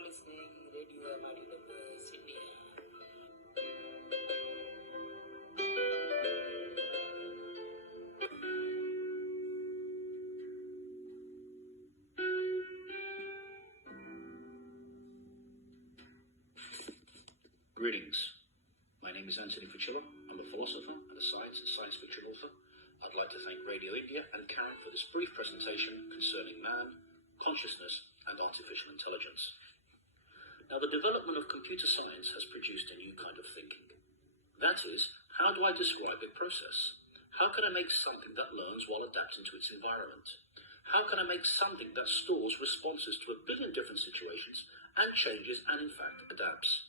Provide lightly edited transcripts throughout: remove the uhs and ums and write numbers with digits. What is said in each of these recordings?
are listening Radio MRWS India. Greetings. My name is Fucilla. I'm a philosopher and a science fiction author. I'd like to thank Radio India and Karen for this brief presentation concerning man, consciousness, and artificial intelligence. Now, the development of computer science has produced a new kind of thinking. That is, how do I describe a process? How can I make something that learns while adapting to its environment? How can I make something that stores responses to a billion different situations and changes and in fact adapts?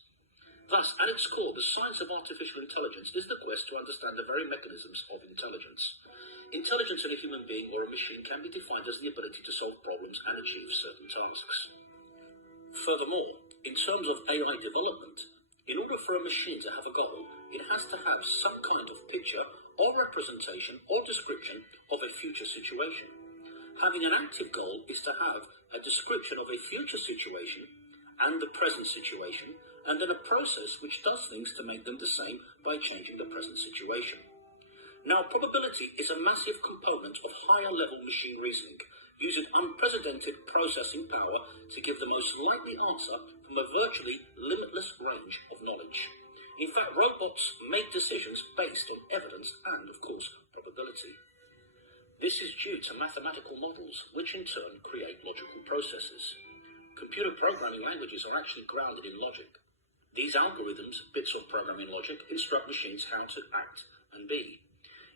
Thus, at its core, the science of artificial intelligence is the quest to understand the very mechanisms of intelligence. Intelligence in a human being or a machine can be defined as the ability to solve problems and achieve certain tasks. Furthermore, in terms of AI development, in order for a machine to have a goal, it has to have some kind of picture or representation or description of a future situation. Having an active goal is to have a description of a future situation and the present situation, and then a process which does things to make them the same by changing the present situation. Now, probability is a massive component of higher level machine reasoning, using unprecedented processing power to give the most likely answer from a virtually limitless range of knowledge. In fact, robots make decisions based on evidence and, of course, probability. This is due to mathematical models, which in turn create logical processes. Computer programming languages are actually grounded in logic. These algorithms, bits of programming logic, instruct machines how to act and be.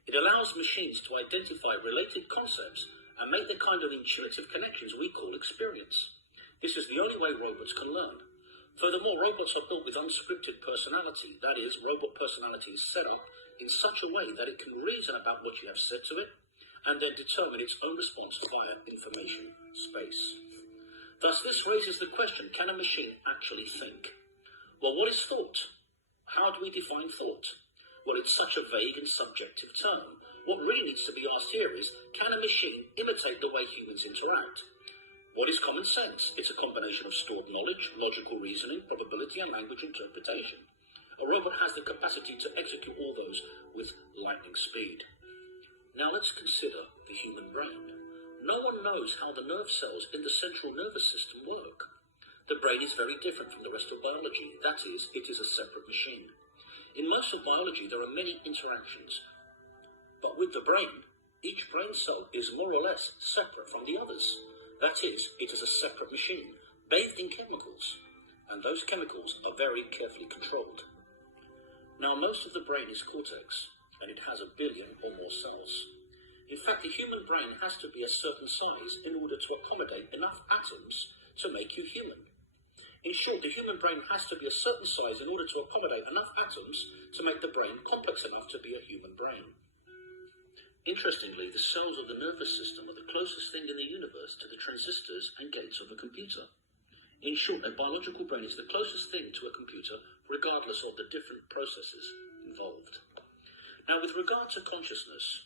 It allows machines to identify related concepts and make the kind of intuitive connections we call experience. This is the only way robots can learn. Furthermore, robots are built with unscripted personality. That is, robot personality is set up in such a way that it can reason about what you have said to it and then determine its own response via information space. Thus, this raises the question, can a machine actually think? Well, what is thought? How do we define thought? Well, it's such a vague and subjective term. What really needs to be asked here is, can a machine imitate the way humans interact? What is common sense? It's a combination of stored knowledge, logical reasoning, probability, and language interpretation. A robot has the capacity to execute all those with lightning speed. Now let's consider the human brain. No one knows how the nerve cells in the central nervous system work. The brain is very different from the rest of biology. That is, it is a separate machine. In most of biology, there are many interactions. But with the brain, each brain cell is more or less separate from the others. That is, it is a separate machine, bathed in chemicals. And those chemicals are very carefully controlled. Now, most of the brain is cortex, and it has 1 billion or more cells. In fact, the human brain has to be a certain size in order to accommodate enough atoms to make you human. In short, the human brain has to be a certain size in order to accommodate enough atoms to make the brain complex enough to be a human brain. Interestingly, the cells of the nervous system are the closest thing in the universe to the transistors and gates of a computer. In short, a biological brain is the closest thing to a computer, regardless of the different processes involved. Now, with regard to consciousness,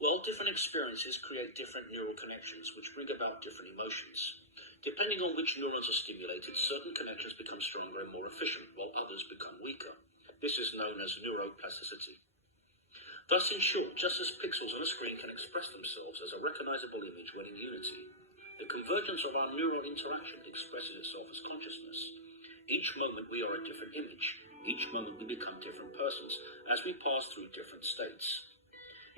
well, different experiences create different neural connections, which bring about different emotions. Depending on which neurons are stimulated, certain connections become stronger and more efficient, while others become weaker. This is known as neuroplasticity. Thus, in short, just as pixels on a screen can express themselves as a recognizable image when in unity, the convergence of our neural interaction expresses itself as consciousness. Each moment we are a different image. Each moment we become different persons as we pass through different states.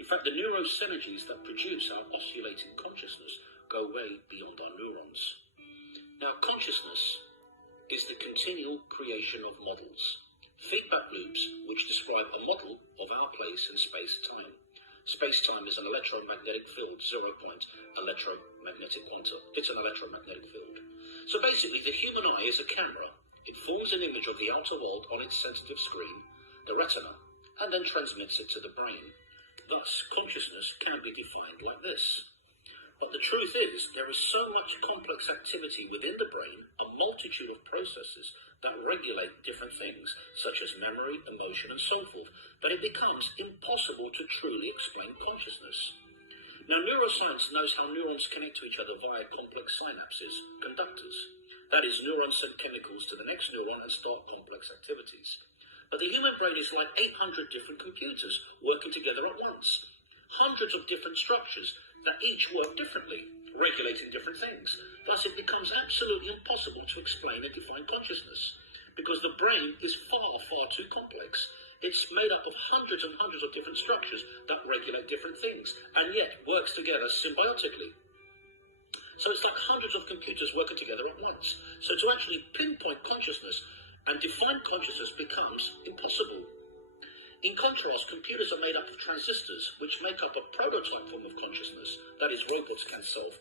In fact, the neurosynergies that produce our oscillating consciousness go way beyond our neurons. Now, consciousness is the continual creation of models, feedback loops which describe a model of our place in space-time. Space-time is an electromagnetic field, 0-point electromagnetic quantum. It's an electromagnetic field. So basically, the human eye is a camera. It forms an image of the outer world on its sensitive screen, the retina, and then transmits it to the brain. Thus, consciousness can be defined like this. But the truth is, there is so much complex activity within the brain, a multitude of processes that regulate different things, such as memory, emotion, and so forth, that it becomes impossible to truly explain consciousness. Now, neuroscience knows how neurons connect to each other via complex synapses, conductors. That is, neurons send chemicals to the next neuron and start complex activities. But the human brain is like 800 different computers working together at once. Hundreds of different structures that each work differently, regulating different things. Thus, it becomes absolutely impossible to explain and define consciousness, because the brain is far, far too complex. It's made up of hundreds and hundreds of different structures that regulate different things, and yet works together symbiotically. So it's like hundreds of computers working together at once. So to actually pinpoint consciousness and define consciousness becomes impossible. In contrast, computers are made up of transistors, which make up a prototype form of consciousness, that is, robots can solve